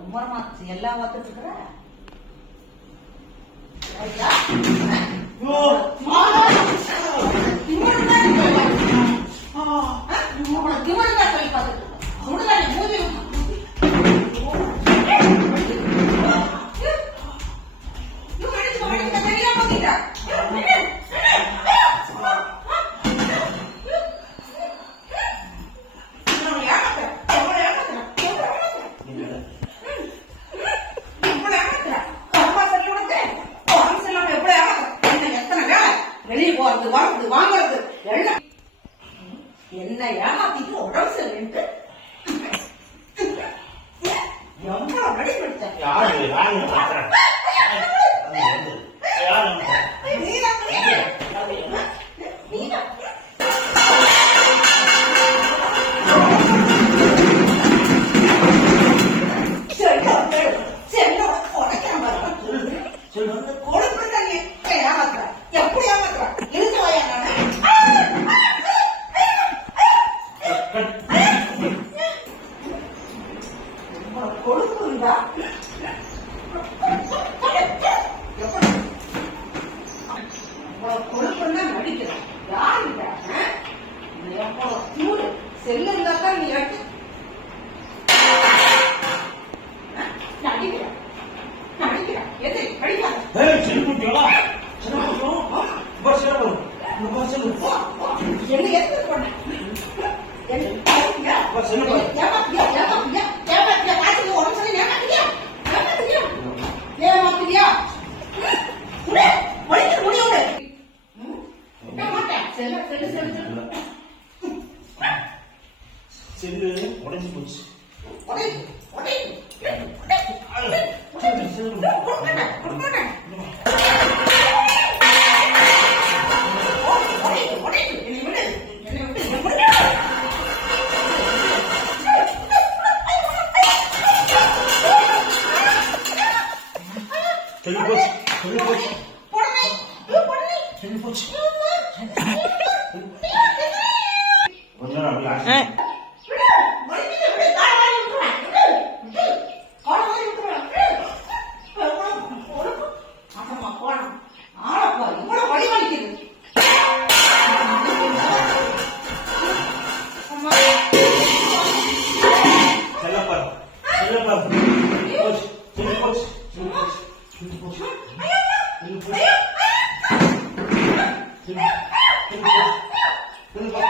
மும்மரமா எல்லாம் பார்த்துட்டு இருக்கிற வெளிய போறது வர்றது வாங்குறது. எல்லாம். என்ன ஏமாத்திட்டு உடம்பு எவ்வளவு யாரு யாரு பாக்குறேன் உனக்கு கொழுப்புன்னா நடிக்கிறேன். எப்போ திமிரு. செல்லு இருந்தாக்கா நீ ஆ? நடிக்கிறேன். நடிக்கிறேன். எது? நடிக்காத. ஏய் செல்லுக்குட்டியா செல்லுக்குட்டியா பா செல்லு பா செல்லு போ, போ. என்ன எதுக்கு 오렌지 오렌지 오렌지 Yeah. push. Can you push? Can you push?